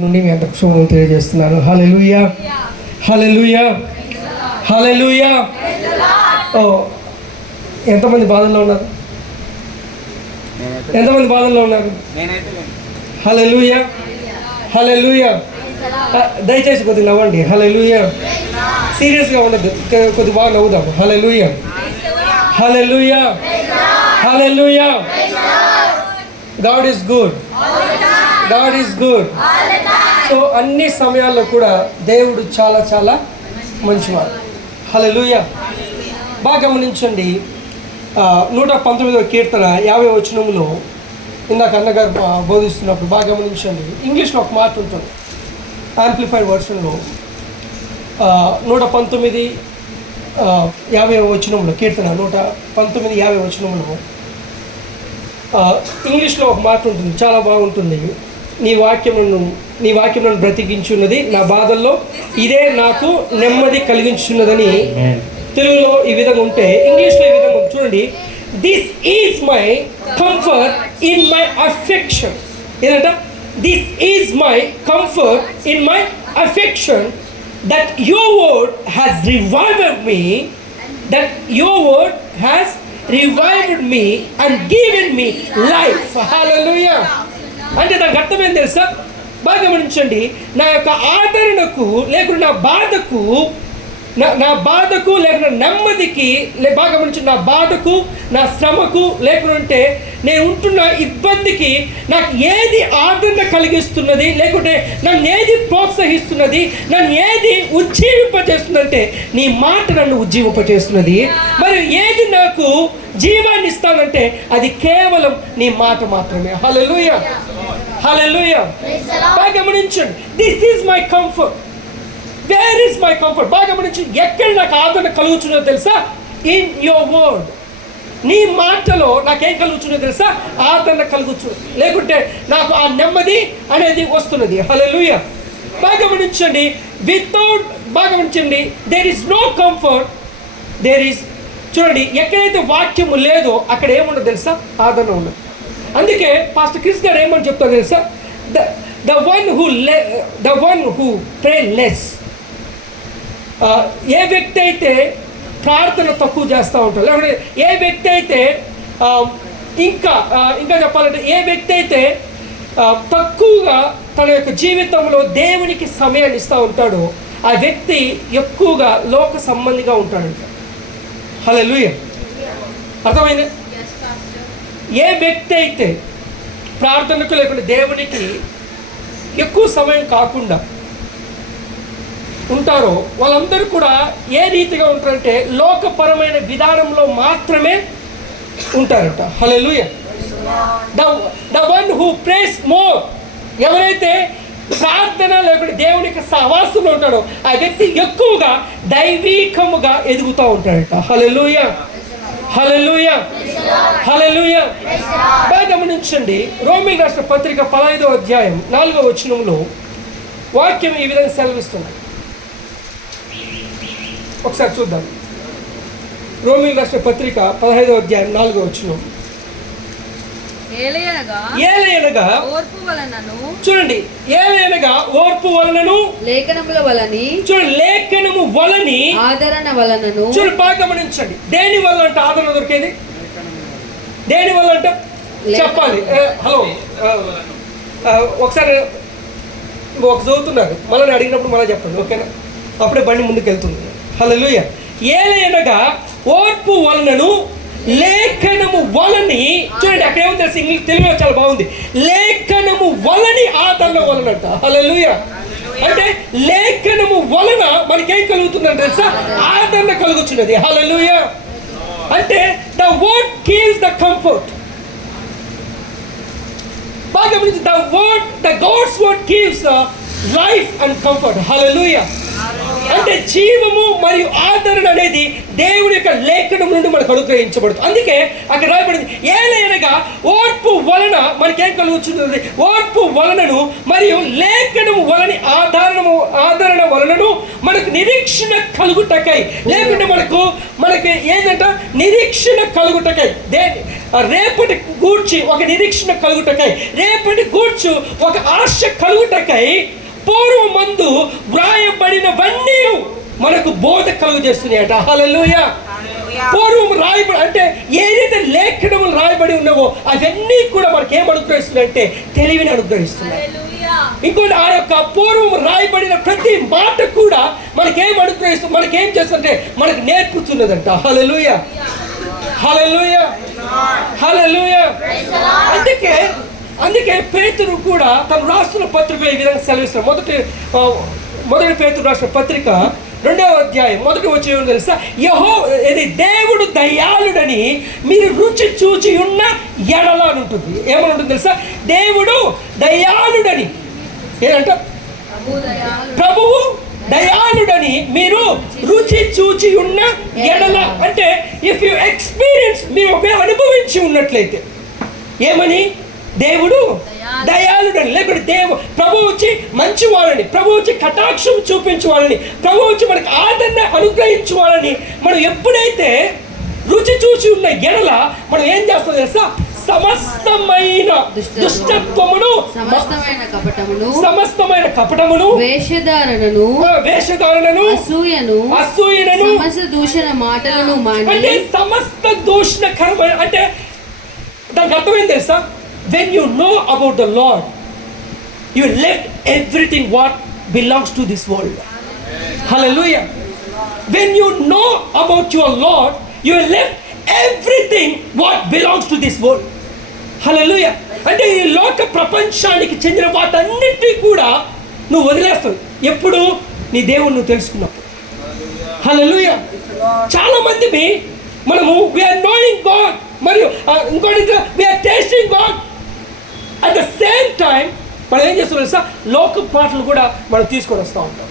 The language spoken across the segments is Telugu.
నుండి మీ అందరికి శుభములు తెలియజేస్తున్నాను. హల్లెలూయా, హల్లెలూయా, హల్లెలూయా. ఓ, ఎంతమంది బాధల్లో ఉన్నారు? ఎంతమంది బాధల్లో ఉన్నారు? హల్లెలూయా, హల్లెలూయా. దయచేసి కొద్దిగా నవ్వండి. హల్లెలూయా. సీరియస్గా ఉండదు, కొద్దిగా బాగా నవ్వుదాం. Hallelujah, hallelujah, hallelujah. God is good, God is good. So అన్ని సమయాల్లో కూడా దేవుడు చాలా చాలా మంచివాడు. హల్లెలూయా. బాగా గమనించండి. 119వ కీర్తన 50వ వచనంలో ఇందాక అన్నగారు బోధిస్తున్నప్పుడు బాగా గమనించండి. ఇంగ్లీష్లో ఒక మాట ఉంటుంది, యాంప్లిఫైడ్ వర్షన్లో 119 50వ వచనంలో, కీర్తన 119 50వ వచనంలో ఇంగ్లీష్లో ఒక మాట ఉంటుంది, చాలా బాగుంటుంది. నీ వాక్యమును బ్రతికించున్నది నా బాధల్లో, ఇదే నాకు నెమ్మది కలిగించున్నదని. తెలుగులో ఈ విధంగా ఉంటే, ఇంగ్లీష్లో ఈ విధంగా చూడండి. This is my comfort in my affection. ఏదంట? This is my comfort in my affection, that your word has revived me, that your word has revived me and given me life. Hallelujah. అంటే దానికి అర్థం ఏం తెలుసా? బాగా గమనించండి. నా యొక్క ఆదరణకు లేకుండా నా బాధకు లేకుండా నెమ్మదికి, బాగా గమనించండి, నా బాధకు నా శ్రమకు లేకుంటే నేను ఉంటున్న ఇబ్బందికి నాకు ఏది ఆదరణ కలిగిస్తున్నది, లేకుంటే నన్ను ఏది ప్రోత్సహిస్తున్నది, నన్ను ఏది ఉజ్జీవింపజేస్తుందంటే నీ మాట నన్ను ఉజ్జీవింపజేస్తున్నది. మరి ఏది నాకు జీవాన్ని ఇస్తానంటే అది కేవలం నీ మాట మాత్రమే. హల్లెలూయా, హల్లెలూయా. బాగా గమనించండి. This is my comfort. Where is my comfort? బాగా గమనించండి. ఎక్కడ నాకు ఆదరణ కలుగుతున్నదో తెలుసా? In your word. నీ మాటలో నాకేం కలుగుతున్నదో తెలుసా? ఆదరణ కలుగుతున్నది, లేకుంటే నాకు ఆ నెమ్మది అనేది వస్తున్నది. హల్లెలూయా. బాగా గమనించండి. బాగా గమనించండి, there is no comfort, there is, చూడండి, ఎక్కడైతే వాక్యము లేదో అక్కడ ఏముండదు తెలుసా? ఆదరణ ఉండదు. అందుకే పాస్టర్ క్రిస్ గారు ఏమని చెప్తారు తెలుసా? The one who pray less. ఏ వ్యక్తి అయితే ప్రార్థన తక్కువ చేస్తూ ఉంటారు, లేకపోతే ఏ వ్యక్తి అయితే ఇంకా చెప్పాలంటే ఏ వ్యక్తి అయితే తక్కువగా తన యొక్క జీవితంలో దేవునికి సమయాన్ని ఇస్తూ ఉంటాడో ఆ వ్యక్తి ఎక్కువగా లోక సంబంధిగా ఉంటాడంట. హల్లెలూయా. అర్థమైంది? ఏ వ్యక్తి అయితే ప్రార్థనకు లేకుండా దేవునికి ఎక్కువ సమయం కాకుండా ఉంటారో వాళ్ళందరూ కూడా ఏ రీతిగా ఉంటారంటే లోకపరమైన విధానంలో మాత్రమే ఉంటారట. Hallelujah. The one who prays more. ఎవరైతే ప్రార్థన లేకుండా దేవునికి సహవాసంలో ఉంటాడో ఆ వ్యక్తి ఎక్కువగా దైవీకముగా ఎదుగుతూ ఉంటాడట. హల్లెలూయా, హల్లెలూయా, హల్లెలూయా. బాగా గమనించండి. రోమీయులకు రాసిన పత్రిక 15వ అధ్యాయం 4వ వచనంలో వాక్యం ఈ విధంగా సెలవిస్తుంది. ఒకసారి చూద్దాం. రోమీయులకు రాసిన పత్రిక 15వ అధ్యాయం 4వ వచనం. ఏలయనగా ఓర్పు వలనను, చూడండి, ఏలయనగా ఓర్పు వలనను, లేఖనముల వలని, చూడండి, లేఖనము వలని, ఆదరణ వలనను. చూడండి, బాగా గమనించండి. దేని వల్ల అంటే ఆదరణ దొరికేది? దేని వల్ల అంటే చెప్పాలి. హలో, ఒకసారి ఒక చదువుతున్నారు, మళ్ళీ అడిగినప్పుడు మళ్ళీ చెప్పండి, ఓకేనా? అప్పుడే బండి ముందుకు వెళ్తుంది. హల్లెలూయా. ఏలయనగా ఓర్పు వలనను, లేఖనము వలని. చూడండి, అక్కడ ఏమో తెలుసు, ఇంగ్లీష్ తెలుగులో చాలా బాగుంది. లేఖనము వలని ఆదరణ వలనంట. హల్లెలూయా. అంటే లేఖనము వలన మనకేం కలుగుతుందంటే తెలుసా? ఆదరణ కలుగుతున్నది. హల్లెలూయా. అంటే the word gives the comfort. బాగా గమనించి, the God's word gives the life and comfort. Hallelujah. అంటే అంటే జీవము మరియు ఆదరణ అనేది దేవుడి యొక్క లేఖనం నుండి మనకు అనుగ్రహించబడుతుంది. అందుకే అక్కడ రాయబడింది, ఏలైనగా ఓర్పు వలన మనకేం కలుగుతున్నది, ఓర్పు వలనను మరియు లేఖనము వలని ఆదరణ వలనను మనకు నిరీక్షణ కలుగుటకై, లేకుంటే మనకి ఏంటంట నిరీక్షణ కలుగుటకై, రేపటి గూర్చి ఒక నిరీక్షణ కలుగుటకై, రేపటి గూర్చు ఒక ఆశ కలుగుటకై పూర్వమందు వ్రాయబడినవన్నీ మనకు బోధ కలుగు చేస్తున్నాయట. హల్లెలూయా. పూర్వం రాయబడి అంటే ఏదైతే లేఖనములు రాయబడి ఉన్నావో అవన్నీ కూడా మనకి ఏం అనుగ్రహిస్తున్నాయంటే తెలివిని అనుగ్రహిస్తున్నాయి. ఇంకోటి ఆ యొక్క పూర్వం రాయబడిన ప్రతి మాట కూడా మనకేం అనుగ్రహిస్తుంది, మనకేం చేస్తుందంటే మనకు నేర్పుతున్నదంట. హల్లెలూయా, హల్లెలూయా, హల్లెలూయా. అందుకే పేతురు కూడా తను రాస్తున్న పత్రిక ఈ విధంగా సెలవిస్తారు. మొదటి పేతురు రాసిన పత్రిక 2వ అధ్యాయం 1వ వచనం తెలుసా, దేవుడు దయాళుడని మీరు రుచి చూచి ఉన్న ఎడల అని ఉంటుంది. ఏమని ఉంటుంది తెలుసా, దేవుడు దయాళుడని, ఏంటంట ప్రభువు దయాళుడని మీరు రుచి చూచి ఉన్న ఎడల. అంటే ఇఫ్ యు ఎక్స్పీరియన్స్, మీరు ఒక అనుభవించి ఉన్నట్లయితే ఏమని, దేవుడు దయాళుడని, లేకుంటే ప్రభు వచ్చి మంచివాళ్ళని, ప్రభు వచ్చి కటాక్షం చూపించేవాళ్ళని, ప్రభు వచ్చి మనకు ఆదరణ అనుగ్రహించేవాళ్ళని మనం ఎప్పుడైతే రుచి చూసి ఉన్న ఎడల మనం ఏం చేస్తాం తెలుసా, సమస్తమైన దుష్టత్వమును, సమస్తమైన కపటమును, వేషధారణను, అసూయను, దూషణ మాటలను, అంటే సమస్త దూషణకరమైన, అంటే దానికి అర్థమైంది తెలుసా, when you know about the Lord, you left everything what belongs to this world. Hallelujah. When you know about your Lord, you left everything what belongs to this world. Hallelujah. అంటే ఈ లోక ప్రపంచానికి చెందిన వాటన్నిటినీ కూడా నువ్వు వదిలేస్తావు ఎప్పుడు నీ దేవుని నువ్వు తెలుసుకున్నప్పుడు. హల్లెలూయా. చాలా మంది మనము we are knowing God, మరియు ఇంకోటి we are tasting God. At the same time మనం ఏం చేస్తాం తెలుసా, లోక పాటలు కూడా మనం తీసుకొని వస్తూ ఉంటాం.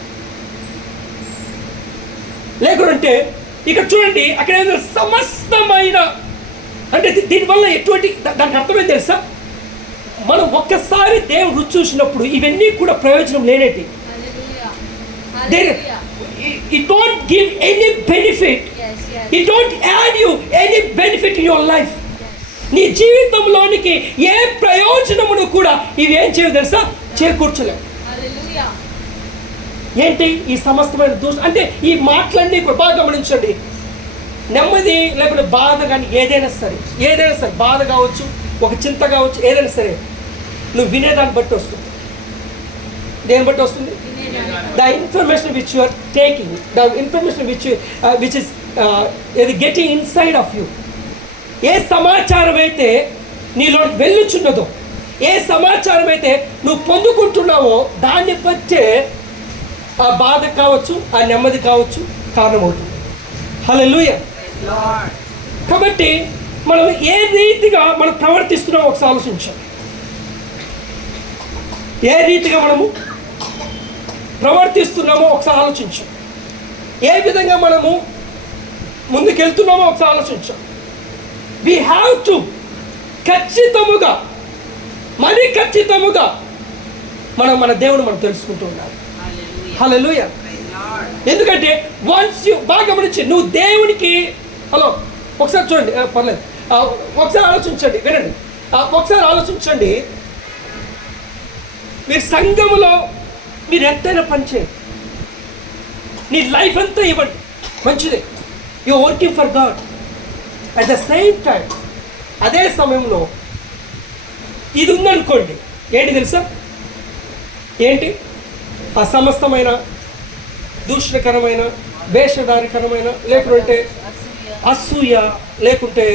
లేకుంటే ఇక్కడ చూడండి, అక్కడ ఏదో సమస్తమైన, అంటే దీనివల్ల ఎటువంటి, దానికి అర్థమైంది తెలుసా, మనం ఒక్కసారి దేవుడు రుచి చూసినప్పుడు ఇవన్నీ కూడా ప్రయోజనం లేనేటి. It don't give any benefit. It don't add you any benefit in your life. నీ జీవితంలోనికి ఏ ప్రయోజనమును కూడా ఇవి ఏం చేయవు తెలుసా, చేకూర్చలేవు. ఏంటి ఈ సమస్తమైన దూషణ, అంటే ఈ మాటలన్నీ కూడా బాగా గమనించండి. నెమ్మది లేకపోతే బాధ కానీ ఏదైనా సరే బాధ కావచ్చు, ఒక చింత కావచ్చు, ఏదైనా సరే నువ్వు వినేదాన్ని బట్టి వస్తుంది. దేని బట్టి వస్తుంది, the information which you are taking, the information which is getting inside of you. ఏ సమాచారం అయితే నీలోకి వెళ్ళుచున్నదో, ఏ సమాచారం అయితే నువ్వు పొందుకుంటున్నావో దాన్ని బట్టే ఆ బాధ కావచ్చు, ఆ నెమ్మది కావచ్చు కారణమవుతుంది. హల్లెలూయా. కాబట్టి మనం ఏ రీతిగా మనం ప్రవర్తిస్తున్నామో ఒకసారి ఆలోచించాలి. ఏ రీతిగా మనము ప్రవర్తిస్తున్నామో ఒకసారి ఆలోచించాం. ఏ విధంగా మనము ముందుకెళ్తున్నామో ఒకసారి ఆలోచించాం. We have to ఖచ్చితముగా, మరి ఖచ్చితముగా మన దేవుడు మనం తెలుసుకుంటూ ఉండాలి. హల్లెలూయా. ఎందుకంటే వన్స్ యు బాగా గమనించి నువ్వు దేవునికి, హలో ఒకసారి చూడండి, పర్లేదు, ఒకసారి ఆలోచించండి, వినండి, ఒకసారి ఆలోచించండి. మీరు సంఘములో మీరు ఎంతైనా పని చేయండి, నీ లైఫ్ అంతా ఇవ్వండి, మంచిదే, you working for God. At the same time అదే సమయంలో ఇది ఉందనుకోండి, ఏంటి తెలుసా, ఏంటి ఆ సమస్తమైన దూషణకరమైన, వేషధారికరమైన, లేకుంటే అసూయ, లేకుంటే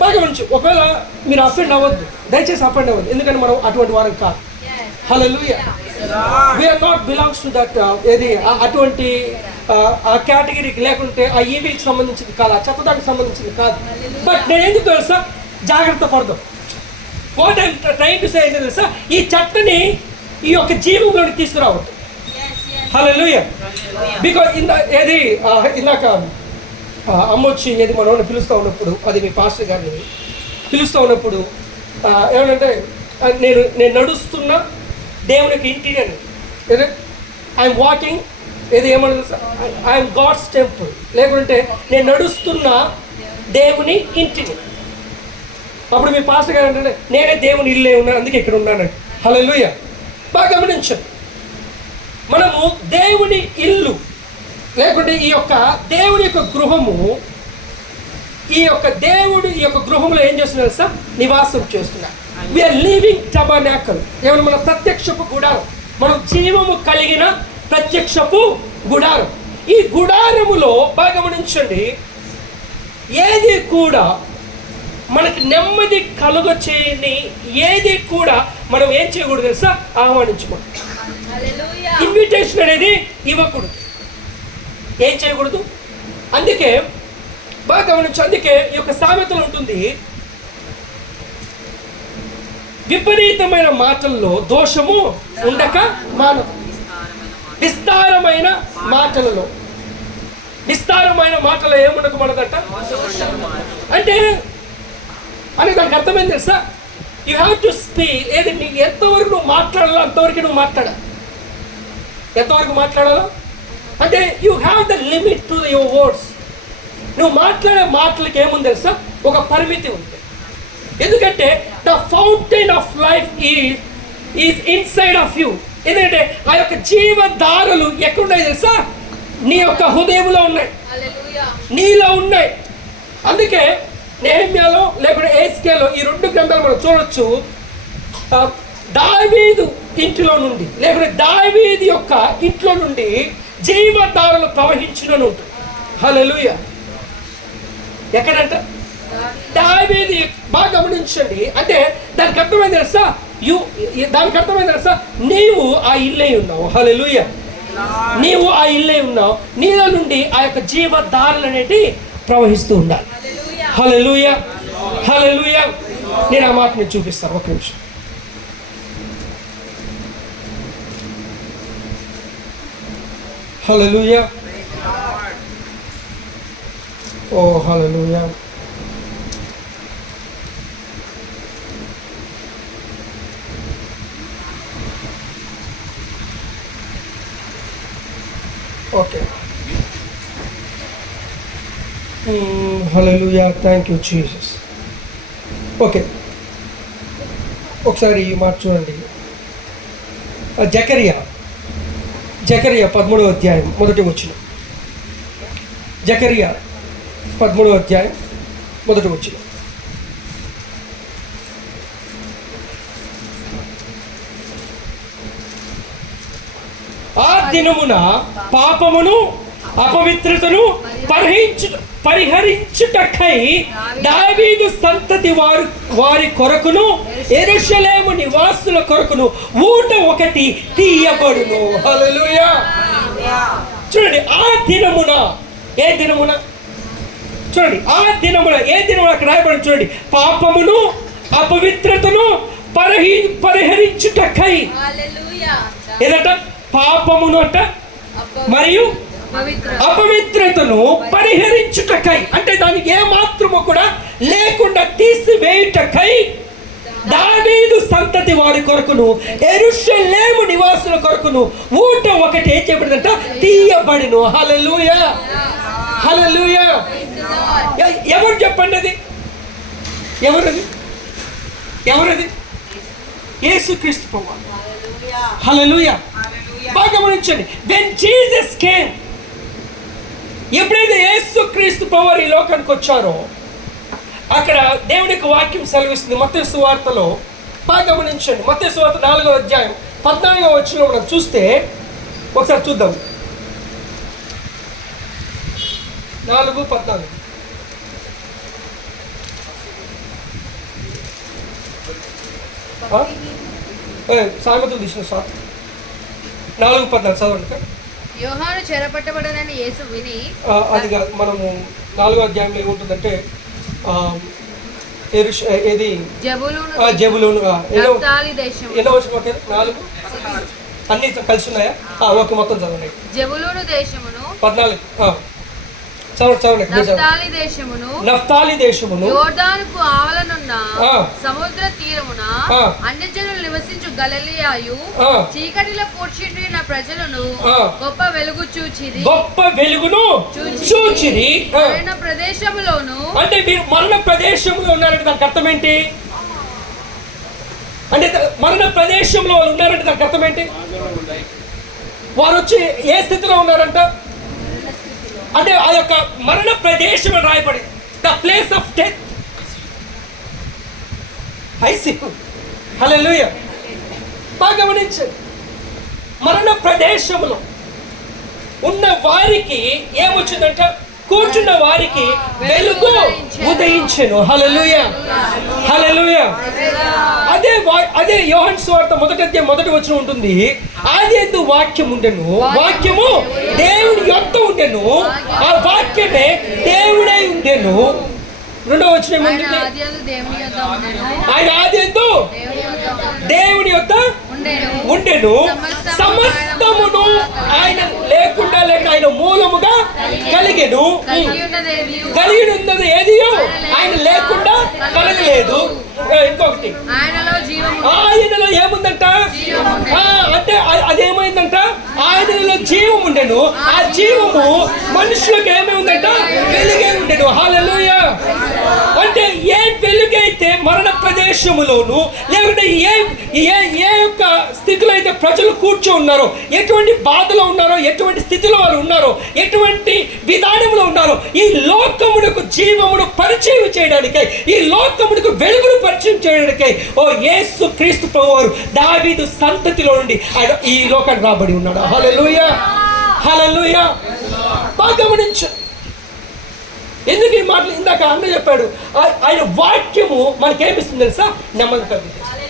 బాగా మంచి. ఒకవేళ మీరు అఫెండ్ అవ్వద్దు, దయచేసి అఫెండ్ అవ్వద్దు, ఎందుకంటే మనం అటువంటి వారం కాదు. హల్లెలూయా. we are not belongs to that ఏది అటువంటి ఆ కేటగిరీకి, లేకుంటే ఆ ఈవీకి సంబంధించింది కాదు, ఆ చెత్తదానికి సంబంధించింది కాదు. బట్ నేను ఎందుకు తెలుసా, జాగ్రత్త పడదాం. What I'm trying to say ఏంటి తెలుసా, ఈ చెత్తని ఈ యొక్క జీవంలోకి తీసుకురావద్దు. హల్లెలూయా. బికాజ్ ఏది ఇందాక అమ్మొచ్చి ఏది మనోని పిలుస్తూ ఉన్నప్పుడు, అది మీ పాస్టర్ గారిని పిలుస్తూ ఉన్నప్పుడు ఏమంటే నేను నడుస్తున్న దేవునికి ఇంటిని అని, ఏదే ఐఎమ్ వాకింగ్, ఏది ఏమన్నా ఐఎమ్ గాడ్స్ టెంపుల్, లేకుంటే నేను నడుస్తున్న దేవుని ఇంటిని. అప్పుడు మీ పాస్టర్ గారు అంటే నేనే దేవుని ఇల్లే ఉన్నాను, అందుకే ఇక్కడ ఉన్నానండి. హల్లెలూయా. బాగా గమనించండి, మనము దేవుని ఇల్లు లేకుంటే ఈ యొక్క దేవుని యొక్క గృహము, ఈ యొక్క దేవుడు ఈ యొక్క గృహంలో ఏం చేస్తున్నారు సార్? నివాసం చేస్తున్నారు. We are living tabernacle. ఏమన్నా మన ప్రత్యక్షపు గుడారం, మనం జీవము కలిగిన ప్రత్యక్షపు గుడారం. ఈ గుడారములో బాగా గమనించండి, ఏది కూడా మనకి నెమ్మది కలుగ చేయని ఏది కూడా మనం ఏం చేయకూడదు తెలుసా? ఆహ్వానించకూడదు. ఇన్విటేషన్ అనేది ఇవ్వకూడదు, ఏం చేయకూడదు. అందుకే బాగా గమనించు, అందుకే ఈ యొక్క సామెతలు ఉంటుంది, విపరీతమైన మాటల్లో దోషము ఉండక మానదు. విస్తారమైన మాటలలో, విస్తారమైన మాటలో ఏముండక మనదట అంటే దానికి అర్థమైంది తెలుసా? You have to speak. ఏది నీకు ఎంతవరకు నువ్వు మాట్లాడాలో అంతవరకు నువ్వు మాట్లాడాలి. ఎంతవరకు మాట్లాడాలో అంటే you have the limit to your words. నువ్వు మాట్లాడే మాటలకి ఏముంది తెలుసా? ఒక పరిమితి ఉంది. ఎందుకంటే the fountain of life is inside of you. ఎందుకంటే ఆ యొక్క జీవధారలు ఎక్కడున్నాయి తెలుసా? నీ యొక్క హృదయంలో ఉన్నాయి, నీలో ఉన్నాయి. అందుకే నెహెమ్యాలో లేకుంటే ఎస్కేలో ఈ 2 గ్రంథాలు మనం చూడొచ్చు. దావీదు ఇంటిలో నుండి లేకుంటే దావీదు యొక్క ఇంట్లో నుండి జీవధారలు ప్రవహించునని ఉంటుంది. హల్లెలూయా. ఎక్కడంట? దావీదు. బాగా గమనించండి, అంటే దానికి అర్థమైంది తెలుసా? దానికి అర్థమైంది తెలుసా? నీవు ఆ ఇల్లే ఉన్నావు. హల్లెలూయా. నీవు ఆ ఇల్లే ఉన్నావు, నీలో నుండి ఆ యొక్క జీవధారలు అనేవి ప్రవహిస్తూ ఉండాలి. హల్లెలూయా, హల్లెలూయా. నేను ఆ మాట మీకు చూపిస్తాను, ఒక నిమిషం. Hallelujah. Oh hallelujah. Okay. Hallelujah. Thank you Jesus. Okay, ఒకసారి ఈ మాట చూడండి. జకరియా 13వ అధ్యాయం మొదటి వచనం. జకరియా 13వ అధ్యాయం మొదటి వచనం. ఆ దినమున పాపమును అపవిత్రతను పరిహరించుటకై దావీదు సంతతి వారి కొరకును యెరూషలేము నివాసుల కొరకును ఊట ఒకటి తీయబడును. హల్లెలూయా. చూడండి, ఆ దినమున, ఏ దినమున? చూడండి, ఆ దినమున, ఏ దినమున అక్కడ రాయబడి చూడండి, పాపమును అపవిత్రతను పరిహరించుటకై. ఏదంట? పాపమును అంట, మరియు అపవిత్రతను పరిహరించుటకై, అంటే దానికి ఏ మాత్రము కూడా లేకుండా తీసివేయుటకై దావీదు సంతతి వారి కొరకును యెరూషలేము నివాసుల కొరకును ఊట ఒకటి ఏం చేయబడిందంట? తీయబడిను. హల్లెలూయా, హల్లెలూయా. ఎవరు చెప్పండి అది? ఎవరది? ఎవరది? యేసుక్రీస్తు ప్రభువు. హల్లెలూయా. బాగా గమనించండి, వెన్ జీసస్ కేమ్, ఎప్పుడైతే యేసుక్రీస్తు ప్రభువు ఈ లోకానికి వచ్చారో అక్కడ దేవుని యొక్క వాక్యం సెలవిస్తుంది మత్తయి సువార్తలో. బాగా గమనించండి, మత్తయి సువార్త 4వ అధ్యాయం 14వ వచనంలో మనం చూస్తే, ఒకసారి చూద్దాం. 4:14. సామెతలు తీసిన సార్ 4:14 చదవండి. యోహాను చెరపట్టబడనని యేసు విని, అది కాదు, మనము 4వ అధ్యాయంలో ఏముంటుందంటే ఏది జబులూను ఎన్నో వచనం? 4 అన్ని కలిసి ఉన్నాయా? ఓకే, మొత్తం చదవండి. జబులూను దేశమును 14 చదవండి. నఫ్తాలి దేశమును యోర్దానుకు ఆవలనున్న ఆ. సముద్ర తీరమున ఆ. అన్యజనులు నివసించు గలిలయయు ఆ. చీకటిలో కూర్చుంటున్న ప్రజలను ఆ. గొప్ప వెలుగు చూచిరి. గొప్ప వెలుగును చూచిరి. మరణ ప్రదేశములోను, అంటే మీరు మరణ ప్రదేశంలో ఉన్నారంటే దానికి అర్థం ఏంటి? అంటే మరణ ప్రదేశంలో వాళ్ళు ఉన్నారంటే దానికి అర్థం ఏంటి? వారు వచ్చి ఏ స్థితిలో ఉన్నారంట? అంటే ఆ యొక్క మరణ ప్రదేశం రాయబడి the place of death. I see hallelujah. బాగా గమనించండి, మరణ ప్రదేశంలో ఉన్న వారికి ఏమొచ్చిందంట? కూర్చున్న వారికి వెలుగు ఉదయించెను. హల్లెలూయా, హల్లెలూయా. అదే యోహాను సువార్త 1వ అధ్యాయం 1వ వచనం ఉంటుంది. ఆదియందు వాక్యం ఉండెను, వాక్యము దేవుని యొద్ద ఉండెను, ఆ వాక్యమే దేవుడై ఉండెను. 2వ వచనం ఆయన ఉంటుంది, ఆదియందు దేవుని యొద్ద ఉండెను, ఆయన ఆదియందు దేవుని యొద్ద ఉండెను, సమస్తమును ఆయన లేకుండా లేక ఆయన మూలముగా కలిగెను. కలిగి ఉన్నది ఏది ఆయన లేకుండా కలగలేదు. ఇంకొకటి, ఆయనలో ఏముందంట? అంటే అదేమైందంట? ఆయనలో జీవం ఉండెను, ఆ జీవము మనుషులకు ఏమై ఉందంట? వెలుగే ఉండెను. హల్లెలూయా. అంటే ఏ వెలుగైతే మరణ ప్రదేశములోను లేకుంటే ఏ యొక్క స్థితిలో అయితే ప్రజలు కూర్చో ఉన్నారో, ఎటువంటి బాధలో ఉన్నారో, ఎటువంటి స్థితిలో వారు ఉన్నారో, ఎటువంటి విధానంలో ఉన్నారో, ఈ లోకమునకు జీవమును పరిచయం చేయడానికై, ఈ లోకమునకు వెలుగును పరిచయం చేయడానికై ఓ యేసు క్రీస్తు ప్రభువారు దావీదు సంతతిలో నుండి ఆయన ఈ లోకానికి రాబడి ఉన్నాడు. హల్లెలూయా, హల్లెలూయా. బాగా గమనించు. ఎందుకు ఈ మాటలు? ఇందాక అన్న చెప్పాడు, ఆయన వాక్యము మనకేమిస్తుంది తెలుసా? నెమ్మది కలిగిస్తుంది.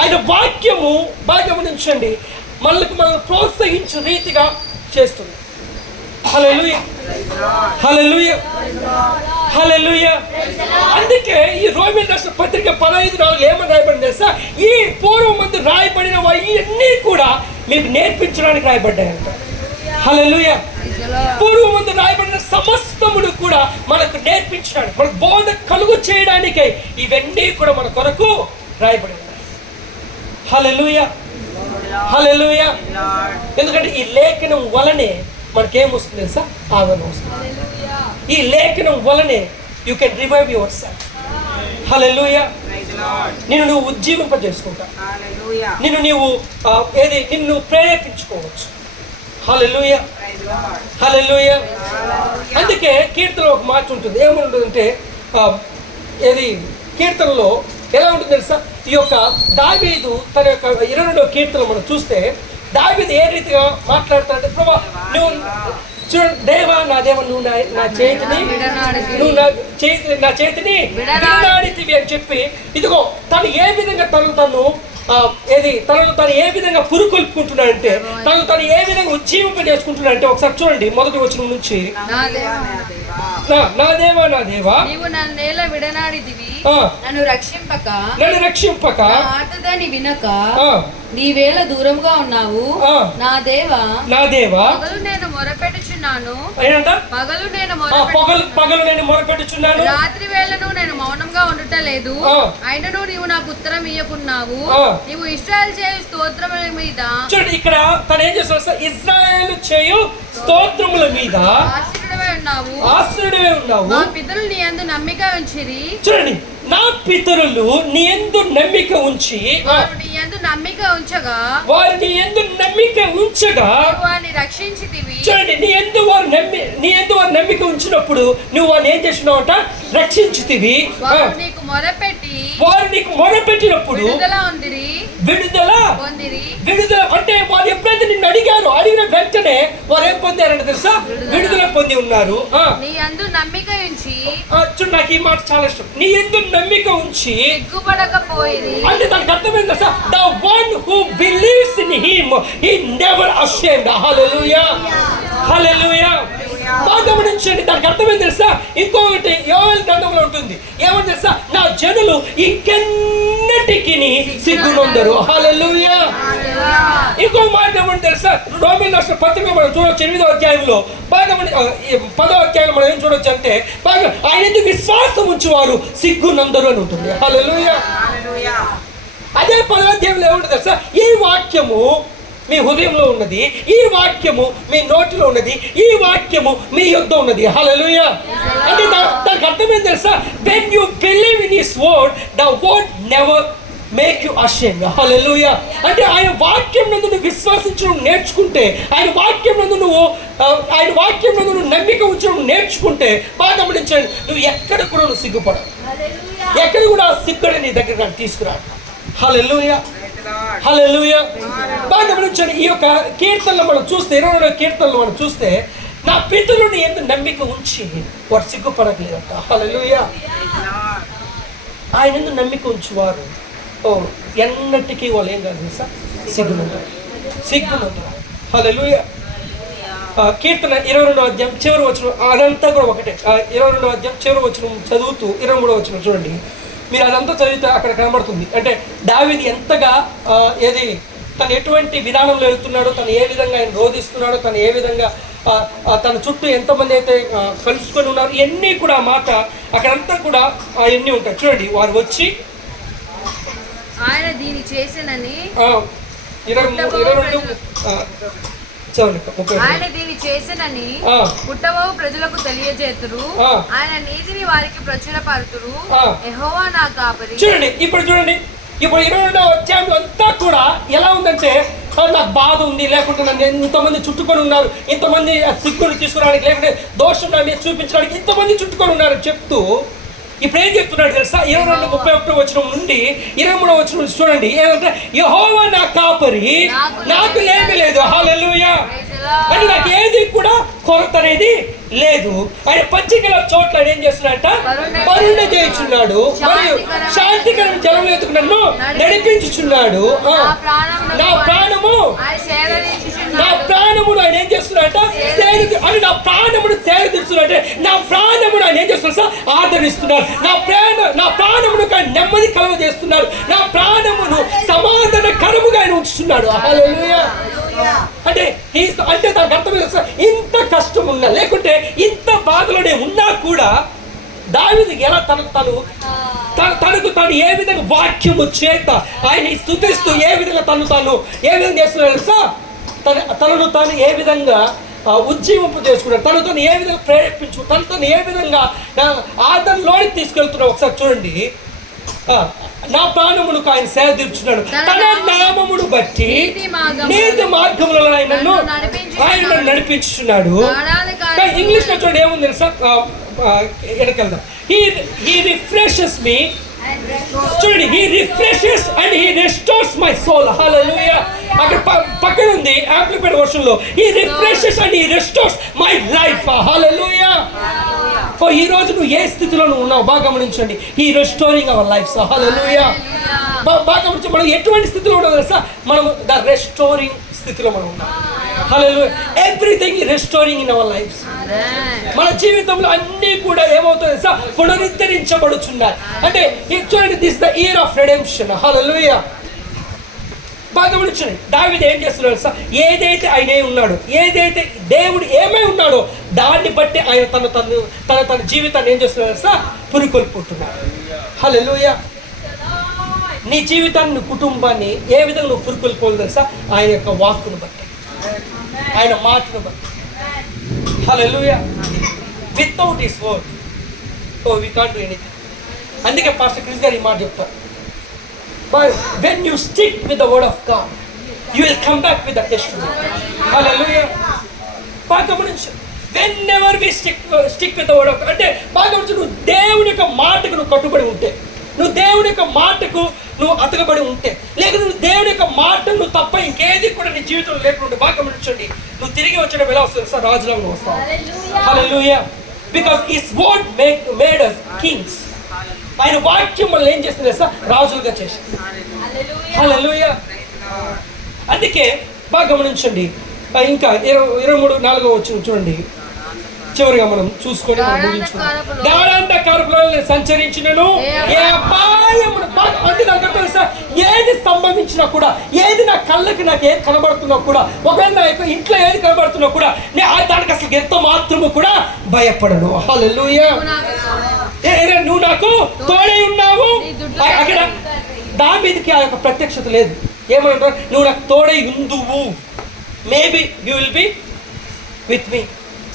ఆయన వాక్యము బాగా గమనించండి, మనల్ని ప్రోత్సహించు రీతిగా చేస్తుంది. హల్లెలూయా, హల్లెలూయా, హల్లెలూయా. అందుకే ఈ రోమన్ రాష్ట్ర పత్రిక 15:4 ఏమని రాయబడింది తెలుసా? ఈ పూర్వమందు రాయబడిన ఇవన్నీ కూడా మీకు నేర్పించడానికి రాయబడ్డాయంట. హల్లెలూయా. పూర్వమందు రాయబడిన సమస్తమును కూడా మనకు నేర్పించడానికి, మనకు బోధ కలుగు చేయడానికై ఇవన్నీ కూడా మన కొరకు రాయబడి ఉన్నాయి. హల్లెలూయా, హల్లెలూయా. ఎందుకంటే ఈ లేఖనం వలనే మనకేమొస్తుంది తెలుసా? ఆదరణ వస్తుంది. ఈ లేఖనం వలనే you can revive yourself. Hallelujah. నిన్ను నువ్వు ఉజ్జీవింపజేసుకుంటా, నిన్ను ప్రేరేపించుకోవచ్చు. హల్లెలూయా, హల్లెలూయా. అందుకే కీర్తనలో ఒక మాట ఉంటుంది. ఏముంటుందంటే కీర్తనలో ఎలా ఉంటుంది తెలుసా? ఈ యొక్క దావీదు తన యొక్క 22వ కీర్తన మనం చూస్తే దావీదు ఏ రీతిగా మాట్లాడతాడంటే, ప్రభా నువ్వు చూడండి, దేవా నా దేవ నువ్వు నా చేతిని విడనాడితివి అని చెప్పి, ఇదిగో తను ఏ విధంగా తనను ఏ విధంగా పురుకొల్పుకుంటున్నాడంటే, తను ఏ విధంగా ఉజ్జీవింపజేసుకుంటున్నాడంటే ఒకసారి చూడండి 1వ వచనం నుంచి. నా దేవా నా దేవా నీవు నన్నేల విడనాడితివి, నన్ను రక్షింపక ఆర్తదాన్ని వినక నీవేళ దూరంగా ఉన్నావు. నా దేవా పగలు నేను మొరపెట్టుచున్నాను, పగలు నేను మొరపెట్టుచున్నాను, రాత్రి వేళను నేను మౌనంగా ఉండటలేదు. అయినను నీవు నాకు ఉత్తరం ఇయ్యకున్నావు. నీవు ఇశ్రాయేలు చేయు స్తోత్రముల మీద, చూడండి ఇక్కడ తను ఏం చేస్తాడు? ఇశ్రాయేలు చేయు స్తోత్రముల మీద ఆశ్రయుడవే ఉన్నావు. నా పితరులు నీ యందు నమ్మిక ఉంచిరి. చూడండి, నా పితరులు నీ యందు నమ్మిక ఉంచి, వారు నీ యందు నమ్మిక ఉంచగా వారిని రక్షించితివి. చూడండి, నీ యందు వారు నమ్మిక ఉంచినప్పుడు నువ్వు వారిని ఏం చేసినావు అంట? రక్షించితివి. వారు నీకు మొరపెట్టినప్పుడు విడుదల అంటే వారు ఎప్పుడైతే నిన్ను అడిగిన వెంటనే వారు ఏం పొందారంటే తెలుసా? విడుదల పొంది ఉన్నారు. నీ యందు నమ్మిక ఉంచి, చూడు నాకు ఈ మాట చాలా ఇష్టం. నీ యందు నమ్మిక ఉంచి సిగ్గుపడకపోయిరి. అంటే దానికి అర్థమైంది తెలుసా? The one who believes in him, he never ashamed. Hallelujah, hallelujah. బాగా గమనించండి. దానికి అర్థమేం తెలుసా? ఇంకొకటి యోవేలు గ్రంథంలో ఉంటుంది, ఏమని తెలుసా? నా జనులు ఇంకెన్నటికి సిగ్గునొందరు. హల్లెలూయా. ఇంకో మాట ఏమని తెలుసా? రోమీయులకు రాసిన పత్రిక మనం చూడవచ్చు 8వ అధ్యాయంలో బాగా 10వ అధ్యాయంలో మనం ఏం చూడొచ్చు అంటే బాగా ఆయన ఎందుకు విశ్వాసం ఉంచువారు సిగ్గునందరు అని ఉంటుంది. హల్లెలూయా. అదే 10వ అధ్యాయంలో ఏముంటుంది తెలుసా? ఈ వాక్యము మీ హృదయంలో ఉన్నది, ఈ వాక్యము మీ నోటిలో ఉన్నది, ఈ వాక్యము మీ యొద్ద ఉన్నది. హల్లెలూయా. అంటే దానికి అర్థం ఏం తెలుసా? When you believe in his word, the word never make you ashamed. Hallelujah. అంటే ఆయన వాక్యం నందు నువ్వు విశ్వాసించడం నేర్చుకుంటే, ఆయన వాక్యం నందు నువ్వు నమ్మిక ఉంచడం నేర్చుకుంటే బాగా గమనించండి, నువ్వు ఎక్కడ కూడా నువ్వు సిగ్గుపడవు, ఎక్కడ కూడా సిగ్గుని నీ దగ్గర తీసుకురా. హల్లెలూయా. హల్లెలూయా. బాగా గమనించండి. ఈ యొక్క కీర్తనలో మనం చూస్తే 22వ కీర్తనలో మనం చూస్తే నా పితరుని ఎందుకు నమ్మిక ఉంచి వారు సిగ్గుపడలేదంట. హల్లెలూయా. ఆయన ఎందుకు నమ్మిక ఉంచువారు ఎన్నటికీ వాళ్ళు ఏం కాదు తెలుసా? సిగ్గునంటారు. హల్లెలూయా. కీర్తన 22వ అధ్యాయం చివరి వచనం, అదంతా కూడా ఒకటే. 22వ అధ్యాయం చివరి వచనం చదువుతూ 23వ వచనం చూడండి. మీరు అదంతా చదివితే అక్కడ కనబడుతుంది. అంటే దావీదు ఎంతగా తను ఎటువంటి విధానంలో వెళ్తున్నాడో, తను ఏ విధంగా ఆయన రోధిస్తున్నాడో, తను ఏ విధంగా తన చుట్టూ ఎంతమంది అయితే కలుసుకొని ఉన్నారు, ఇవన్నీ కూడా ఆ మాట అక్కడంతా కూడా అవన్నీ ఉంటాయి. చూడండి, వారు వచ్చి ఆయన దీన్ని చేసినని 22 ఆయన దీన్ని చేసినని పుట్టబో ప్రజలకు తెలియజేతురు, ఆయన నీతిని వారికి ప్రచురపరుతురు, యెహోవా నా కాపరి. చూడండి, ఇప్పుడు 22వ అధ్యాయం అంతా కూడా ఎలా ఉందంటే, నాకు బాధ ఉంది, లేకుంటే నన్ను ఇంతమంది చుట్టుకొని ఉన్నారు, ఇంతమంది సిగ్గును తీసుకురావడానికి, లేకుంటే దోషం నా మీద చూపించడానికి ఇంతమంది చుట్టుకొని ఉన్నారని చెప్తూ ఇప్పుడు ఏం చెప్తున్నాడు తెలుసా? 22:31 వచనం నుండి 23వ వచనం చూడండి. ఏమంటే యెహోవా నా కాపరి, నాకు ఏమీ లేదు. హల్లెలూయా. అంటే నాకు ఏది కూడా కొరత అనేది లేదు. ఆయన పచ్చికల చోట్ల ఏం చేస్తున్నాడంట? పరుణ చేయించున్నాడు, మరియు శాంతికరం జలం ఎత్తుకు నన్ను నడిపించుచున్నాడు. నా ప్రాణమును ఆయన ఏం చేస్తున్నాడంట? అని నా ప్రాణమును సేవిస్తున్నాడంటే నా ప్రాణమును ఆయన ఏం చేస్తున్నారు? ఆదరిస్తున్నారు. నా ప్రాణమును నెమ్మది కలుగ చేస్తున్నారు. నా ప్రాణమును సమాధానకరముగా ఆయన ఉంచుతున్నాడు. హల్లెలూయా. అంటే దానికి అర్థం ఇంత కష్టం ఉన్నా, లేకుంటే ఇంత బాధలోనే ఉన్నా కూడా దావీదు ఎలా తనకు తాను ఏ విధంగా వాక్యము చేత ఆయన స్తుతిస్తూ ఏ విధంగా ఏ విధంగా చేస్తున్నాడు? తనను తాను ఏ విధంగా ఉజ్జీవింపు చేసుకున్నాడు, తను ఏ విధంగా ప్రేరేపించు, తను ఏ విధంగా ఆదరణలోకి తీసుకెళ్తున్నాడు. ఒకసారి చూడండి. నా ప్రాణమును ఆయన సేవ తీర్చున్నాడు, తన నామమును బట్టి నీతి మార్గములలో ఆయన నడిపించున్నాడు. ఇంగ్లీష్ లో చూడండి ఏముంది తెలుసా? వెనకెళ్దాం. He refreshes me. చూడండి, he refreshes and he restores my soul. Hallelujah. అక్కడ పక్కన ఉంది యాంప్లిఫైడ్ వర్షన్ లో, he refreshes and he restores my life. Hallelujah. ఈ రోజు నువ్వు ఏ స్థితిలో నువ్వు ఉన్నావు బాగా గమనించండి. he restoring our lives. Hallelujah. బాగా గమనించండి, మనం ఎటువంటి స్థితిలో ఉన్నాం తెలుసా? మనం ద రెస్టోరింగ్ స్థితిలో మనం ఉన్నాం. Hallelujah. Everything is restoring in our lives. మన జీవితంలో అన్నీ కూడా ఏమవుతుంది తెలుసా? పునరుద్ధరించబడుచున్నాయి. అంటే చూడండి, this the year of redemption. Hallelujah. బాగా గమనించండి, దావీదు ఏం చేస్తున్నాడు సార్? ఏదైతే ఆయన ఉన్నాడో, ఏదైతే దేవుడు ఏమై ఉన్నాడో దాన్ని బట్టి ఆయన తన జీవితాన్ని ఏం చేస్తున్నాడు సార్? పురికొల్పుకుంటున్నాడు. హల్లెలూయా. నీ జీవితాన్ని, నీ కుటుంబాన్ని ఏ విధంగా నువ్వు పురికొల్పోవాలి తెలుసా? ఆయన యొక్క వాక్కును బట్టి, ఆయన మాటను బట్టి. Hallelujah. Without his word we can't do anything. అందుకే పాస్టర్ క్రిస్ గారు ఈ మాట చెప్తారు, but when you stick with the word of God, you will come back with the testimony. Hallelujah. బాగా గమనించు, whenever we stick with the word of God, అంటే బాగా గమనించు, నువ్వు దేవుని యొక్క మాటకు నువ్వు కట్టుబడి ఉంటే, నువ్వు దేవుని యొక్క మాటకు నువ్వు అతకబడి ఉంటే, లేక నువ్వు దేవుని యొక్క మాటను నువ్వు తప్ప ఇంకేది కూడా నీ జీవితంలో లేకుండా బాగా గమనించండి, నువ్వు తిరిగి వచ్చేటప్పుడు ఎలా వస్తుంది సార్? రాజులాగా నువ్వు వస్తావు. Hallelujah. Because his word made us kings. ఆయన వాక్యం వల్ల ఏం చేస్తుంది సార్? రాజులుగా చేసింది. హల్లెలూయా. అందుకే బాగా గమనించండి. ఇంకా 23:4 వచ్చిన చూడండి. చివరిగా మనం చూసుకొని మనం ముగించుకున్నాం. గాఢాంధకారపులో నేను సంచరించినను ఏ అపాయమును అంటే నాకు తెలుసా, ఏది సంబంధించినా కూడా, ఏది నా కళ్ళకి నాకు ఏది కనబడుతున్నా కూడా, ఒకవేళ నా యొక్క ఇంట్లో ఏది కనబడుతున్నా కూడా నేను దానికి అసలు ఎంత మాత్రము కూడా భయపడను. హల్లెలూయా. నువ్వు నాకు తోడై ఉన్నావు. అక్కడ దావీదుకి ఆ యొక్క ప్రత్యక్షత లేదు. ఏమంటారు? నువ్వు నాకు తోడై ఉందువు, maybe you will be with me.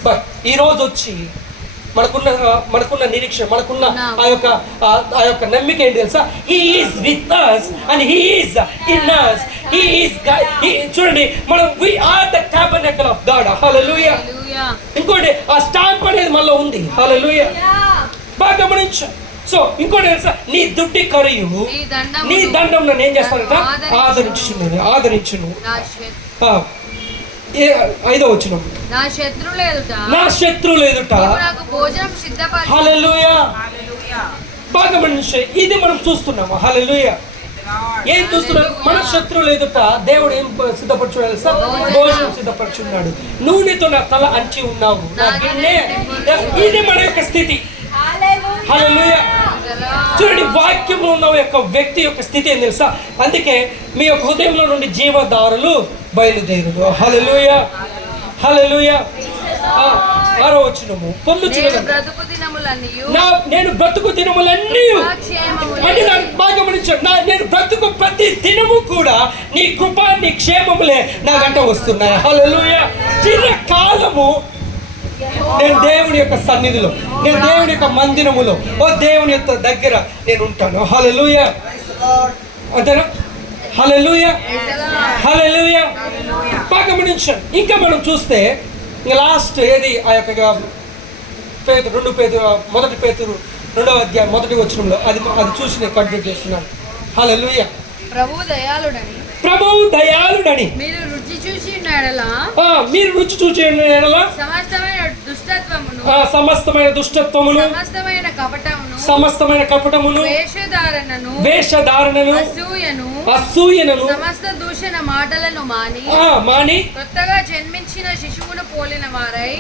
But ఈరోజు వచ్చి మనకున్న నిరీక్షణ, మనకున్న ఆ యొక్క నమ్మిక ఏంటి తెలుసా? He is with us and he is in us. He is చూడండి, మనం we are the tabernacle of God. హల్లెలూయా. ఇంకోటి ఆ స్టాంప్ అనేది మనలో ఉంది. హల్లెలూయా. బాగా గమనించు. సో ఇంకోటి తెలుసా, నీ దుడ్డి కరియు నీ దండం నన్ను ఏం చేస్తానంట? ఆదరించును. 5వ వచనం, నా శత్రువులు ఎదుట హల్లెలూయా. బాగా గమనించు, ఇది మనం చూస్తున్నాము. హల్లెలూయా. ఏం చూస్తున్నాం? మన శత్రువులు ఎదుట దేవుడు ఏం సిద్ధపరచున్నాడు తెలుసా? భోజనం సిద్ధపరచున్నాడు. నూనెతో నా తల అంచి ఉన్నావు. ఇది మన యొక్క స్థితి. హల్లెలూయా. చూడండి, వాక్యంలో ఉన్న యొక్క వ్యక్తి యొక్క స్థితి ఏం తెలుసా? అందుకే మీ యొక్క హృదయంలో నుండి జీవధారలు బయలుదేరును. హల్లెలూయా. హల్లెలూయా. 6వ వచనము, నేను బ్రతుకు దినములన్నీ అంటే బాగా గమనించాను, నేను బ్రతుకు ప్రతి దినము కూడా నీ కృప నీ క్షేమములే నా గంట వస్తున్నాయి. హల్లెలూయా. చిరకాలము నేను దేవుని యొక్క సన్నిధిలో, నేను దేవుని యొక్క మందిరములో, ఓ దేవుని యొక్క దగ్గర నేను ఉంటాను. హల్లెలూయా. అంతేనా? హల్లెలూయా. హల్లెలూయా. బాగా గమనించండి. ఇంకా మనం చూస్తే లాస్ట్ ఏది ఆ యొక్క మొదటి పేతురు 2వ అధ్యాయం 1వ వచనంలో అది చూసి నేను కంప్లీట్ చేస్తున్నాను. హల్లెలూయా. ప్రభువు దయాళుడని మీరు రుచి చూచి ఎడల సమస్తమైన దుష్టత్వమును సమస్తమైన కపటమును వేషధారణను అసూయను సమస్త దూషణ మాటలను మాని కొత్తగా జన్మించిన శిశువును పోలిన వారై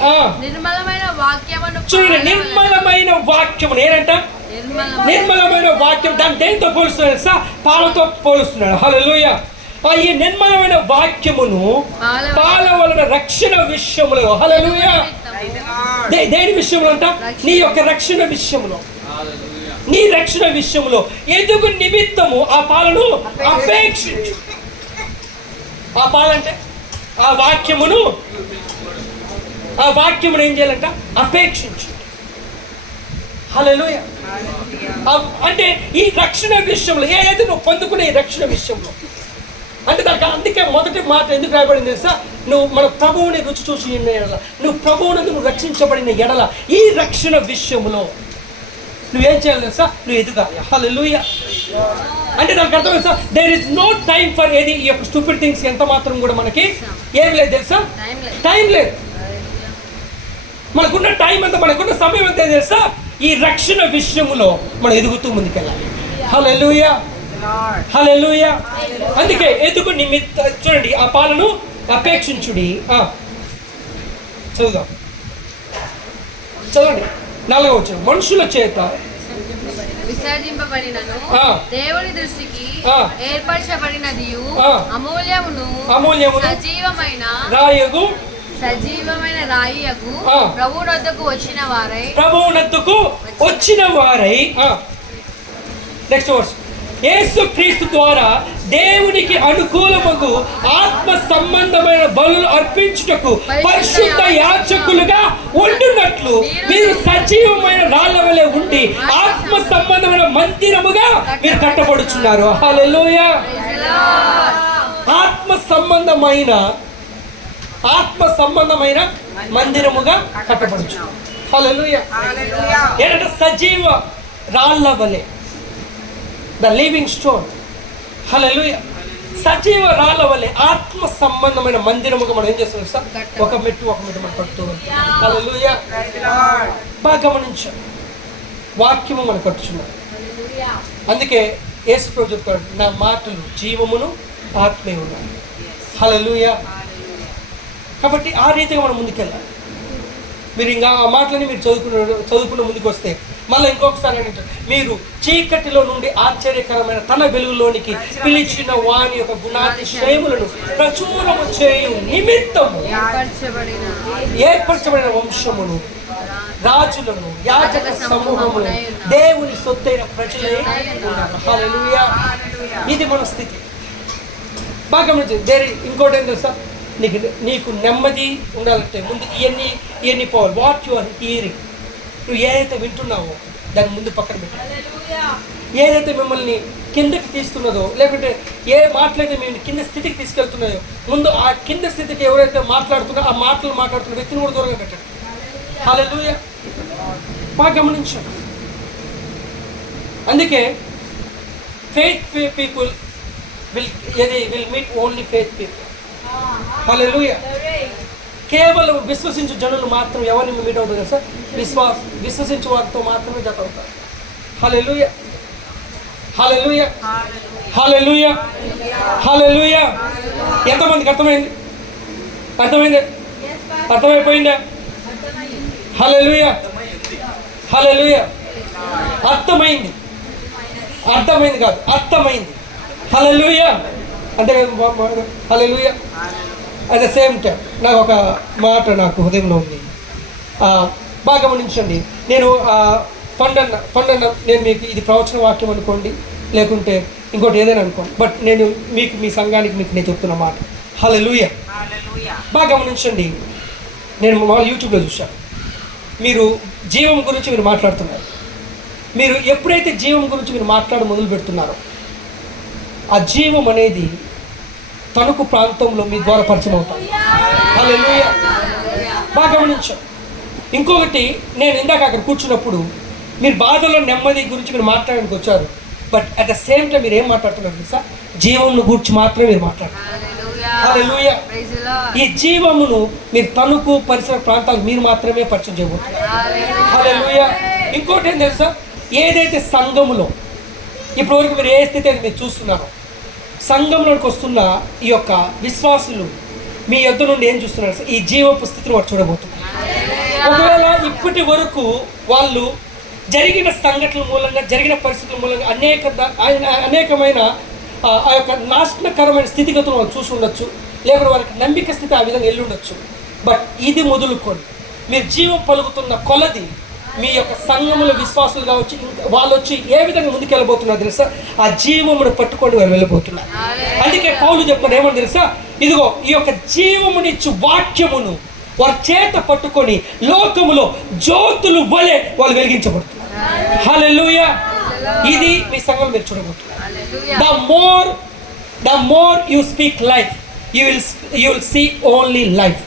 నిర్మలమైన వాక్యమును చూడండి. నిర్మలమైన వాక్యమును ఏంటంట? నిర్మలమైన వాక్యం. దాన్ని దేంతో పోలుస్తున్నాడు? పాలతో పోలుస్తున్నాడు. హల్లెలూయా. ఈ నిర్మలమైన వాక్యమును పాల వలన రక్షణ విషయములో. హల్లెలూయా. దేని విషయంలో అంట? నీ యొక్క రక్షణ విషయంలో, నీ రక్షణ విషయంలో ఎదుగు నిమిత్తము ఆ పాలను అపేక్షించు. ఆ పాలంటే ఆ వాక్యమును ఏం చేయాలంట? అపేక్షించు. హల్లెలూయా. అంటే ఈ రక్షణ విషయంలో ఏది నువ్వు పొందుకునే ఈ రక్షణ విషయంలో అంటే దానికి అందుకే మొదటి మాట ఎందుకు రాయబడింది తెలుసా? నువ్వు మన ప్రభువుని రుచి చూసి ఎడల, నువ్వు ప్రభువుని నువ్వు రక్షించబడిన ఎడల ఈ రక్షణ విషయంలో నువ్వేం చేయాలి తెలుసా? నువ్వు ఎదుగాలి. హల్లెలూయా. అంటే దానికి అర్థం తెలుసా? There is no time for ఏది ఈ యొక్క స్టూపిడ్ థింగ్స్. ఎంత మాత్రం కూడా మనకి ఏం లేదు తెలుసా? టైం లేదు. మనకున్న టైం అంతా, మనకున్న సమయం అంతా తెలుసా? ఈ రక్షణ విషయంలో మనం ఎదుగుతూ ముందుకెళ్ళాలి. హల్లెలూయా. హల్లెలూయా. అందుకే ఎదుగు నిమిత్త చూడండి ఆ పాలను అపేక్షించుడి. చదవండి. 4వ వచనం, మనుషుల చేత విసర్జింపబడినను దేవుని దృష్టికి ఏర్పరచబడినదియు అమూల్యమును సజీవమైన రాయియగు ప్రభువునొద్దకు వచ్చిన వారై నెక్స్ట్ వర్స్, యేసుక్రీస్తు ద్వారా దేవునికి అనుకూలముగు ఆత్మ సంబంధమైన బలులు అర్పించుటకు పరిశుద్ధ యాజకులుగా ఉండునట్లు మీరు సజీవమైన రాళ్ల వలె ఉండి ఆత్మ సంబంధమైన మందిరముగా మీరు కట్టబడుచున్నారు. హల్లెలూయా. ఆత్మ సంబంధమైన మందిరముగా కట్టబడుచు. హల్లెలూయా. ఏంటంటే సజీవ రాళ్ల వలె, ద లివింగ్ స్టోన్. హల్లెలూయా. సజీవ రాళ్ళ వల్లే ఆత్మ సంబంధమైన మందిరముగా మనం ఏం చేస్తాం సార్? ఒక మెట్టు మనం కట్టుతూ ఉంటాం. హల్లెలూయా. బాగా గమనించాం, వాక్యము మనం కట్టుచున్నాం. అందుకే యేసు ప్రభు చెప్తాడు, నా మాటలు జీవమును ఆత్మే ఉన్నాయి. హల్లెలూయా. కాబట్టి ఆ రీతిగా మనం ముందుకెళ్ళాలి. మీరు ఇంకా ఆ మాటలని మీరు చదువుకున్న ముందుకు వస్తే మళ్ళీ ఇంకొకసారి ఏంటంటే మీరు చీకటిలో నుండి ఆశ్చర్యకరమైన తన వెలుగులోనికి పిలిచిన వాని యొక్క గుణాతిశయములను ప్రచురము చేయు నిమిత్తము ఏర్పరచబడిన వంశమును, రాజులను, యాజక సమూహమును, దేవుని సొత్తైన ప్రజలే ఉన్నారు. హల్లెలూయా. ఇది మన స్థితి. బాగా గమనించండి. ఇంకోటి ఏం తెలుసా, నీకు నెమ్మది ఉండాలంటే ముందు ఇవన్నీ పోవాలి. వాట్ యు ఆర్ హియరింగ్, నువ్వు ఏదైతే వింటున్నావో దాన్ని ముందు పక్కన పెట్టాలి. ఏదైతే మిమ్మల్ని కిందకి తీస్తున్నదో, లేకుంటే ఏ మాటలైతే మేము కింద స్థితికి తీసుకెళ్తున్నాయో, ముందు ఆ కింద స్థితికి ఎవరైతే మాట్లాడుతున్నారో ఆ మాటలు మాట్లాడుతున్న వ్యక్తిని కూడా దూరంగా పెట్టండి. హల్లెలూయా. బాగా గమనించండి. అందుకే faith people will meet only faith people. Hallelujah. కేవలం విశ్వసించు జనులు మాత్రం ఎవరిని మీట్ అవుతుంది కదా సార్? విశ్వసించు వారితో మాత్రమే జత అవుతారు. హల్లెలూయా. హల్లెలూయా. హల్లెలూయా. హల్లెలూయా. ఎంతమందికి అర్థమైంది? అర్థమైపోయిందా? హల్లెలూయా. హల్లెలూయా. అర్థమైంది కాదు, అర్థమైంది. హల్లెలూయా. అంతే కదా? హల్లెలూయా. అట్ ద సేమ్ టైం నాకు ఒక మాట నాకు హృదయంలో ఉంది. బాగా గమనించండి. నేను పండన్న నేను మీకు ఇది ప్రవచన వాక్యం అనుకోండి, లేకుంటే ఇంకోటి ఏదైనా అనుకోండి, బట్ నేను మీ సంఘానికి నేను చెప్తున్న మాట. హల్లెలూయా. బాగా గమనించండి. నేను యూట్యూబ్లో చూశాను, మీరు జీవం గురించి మీరు మాట్లాడుతున్నారు. మీరు ఎప్పుడైతే జీవం గురించి మీరు మొదలు పెడుతున్నారో, ఆ జీవం అనేది తణుకు ప్రాంతంలో మీ ద్వారా పరిచయం అవుతాం. హల్లెలూయా. బాగా గమనించాం. ఇంకొకటి, నేను ఇందాక అక్కడ కూర్చున్నప్పుడు మీరు బాధలో నెమ్మది గురించి మీరు మాట్లాడడానికి వచ్చారు, but at the same time మీరు ఏం మాట్లాడుతున్నారు తెలుసా? జీవమును గురించి మాత్రమే మీరు మాట్లాడుతున్నారు. హల్లెలూయా. ఈ జీవమును మీరు తణుకు పరిసర ప్రాంతాలకు మీరు మాత్రమే పరిచయం చేయబోతున్నారు. హల్లెలూయా. ఇంకోటి ఏం తెలుసా, ఏదైతే సంఘములో ఇప్పటివరకు మీరు ఏ స్థితి అయితే మీరు చూస్తున్నారో, సంఘంలోకి వస్తున్న ఈ యొక్క విశ్వాసులు మీ యొద్ద నుండి ఏం చూస్తున్నారు సార్? ఈ జీవపు స్థితిని వారు చూడబోతున్నారు. ఒకవేళ ఇప్పటి వరకు వాళ్ళు జరిగిన సంఘటనల మూలంగా, జరిగిన పరిస్థితుల మూలంగా అనేకమైన ఆ యొక్క నాశనకరమైన స్థితిగతులు వాళ్ళు చూసి ఉండొచ్చు, లేకపోతే వారికి నమ్మిక స్థితి ఆ విధంగా వెళ్ళి ఉండొచ్చు. బట్ ఇది మొదలుకొని మీరు జీవం పలుకుతున్న కొలది మీ యొక్క సంఘముల విశ్వాసులు కావచ్చు, వాళ్ళు వచ్చి ఏ విధంగా ముందుకు వెళ్ళబోతున్నారు తెలుసా? ఆ జీవమును పట్టుకొని వాళ్ళు వెళ్ళబోతున్నారు. అందుకే పౌలు చెప్తాడు ఏమని తెలుసా? ఇదిగో ఈ యొక్క జీవమునిచ్చు వాక్యమును వారి చేత పట్టుకొని లోకములో జ్యోతులు వలె వాళ్ళు వెలిగించబడుతున్నారు. హల్లెలూయా. ఇది మీ సంఘంలో మీరు చూడబోతున్నారు. The more you speak life, you will see only life.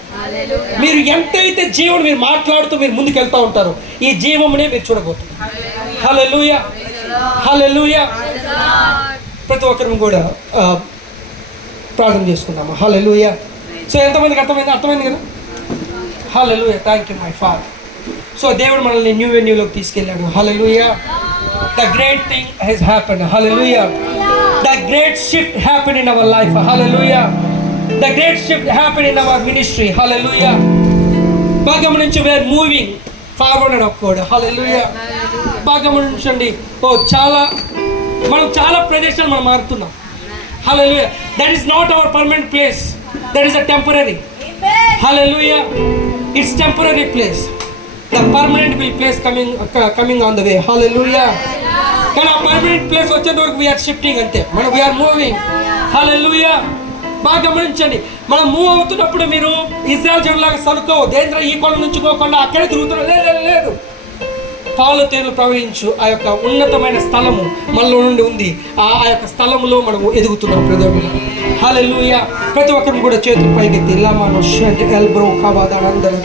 మీరు ఎంతైతే జీవం మీరు మాట్లాడుతూ మీరు ముందుకు వెళ్తూ ఉంటారో, ఈ జీవమునే మీరు చూడబోతున్నారు. హల్లెలూయా. హల్లెలూయా. ప్రతి ఒక్కరిని కూడా ప్రార్థన చేసుకుందాము. హల్లెలూయా. సో ఎంతమందికి అర్థమైంది కదా? Hallelujah. Thank you my father. So దేవుడు మనల్ని న్యూ వెన్యూలోకి తీసుకెళ్ళాడు. హల్లెలూయా. The great thing has happened. Hallelujah. The great shift happened in our life. Hallelujah. The great shift happened in our ministry. Hallelujah. బాగా గమనించి we are moving forward and upward. Hallelujah. బాగా గమనించండి. మనం చాలా ప్రదేశాలు మనం మారుతున్నాం. Hallelujah. That is not our permanent place. That is a temporary. Hallelujah. It's temporary place. The permanent place coming on the way. Hallelujah. కానీ ఆ పర్మనెంట్ ప్లేస్ వచ్చేంత వరకు వీఆర్ షిఫ్టింగ్, అంతే. మనం వీఆర్ మూవింగ్. హల్లెలూయా. బాగా గమనించండి. మనం మూవ్ అవుతున్నప్పుడు మీరు ఇజ్రాయెల్ జనులాగా సనుకో దేంద్ర ఈ కొండ నుంచి పోకుండా అక్కడే తిరుగుతున్నారు. లేదు. పాలు తేనెలు ప్రవహించు ఆ యొక్క ఉన్నతమైన స్థలము మనలో నుండి ఉంది. ఆ యొక్క స్థలములో మనము ఎదుగుతున్నాం. హల్లెలూయా. ప్రతి ఒక్కరిని కూడా చేతులు పైకెత్తి లామానో షంట్ ఎల్బ్రో కబాదానందరూ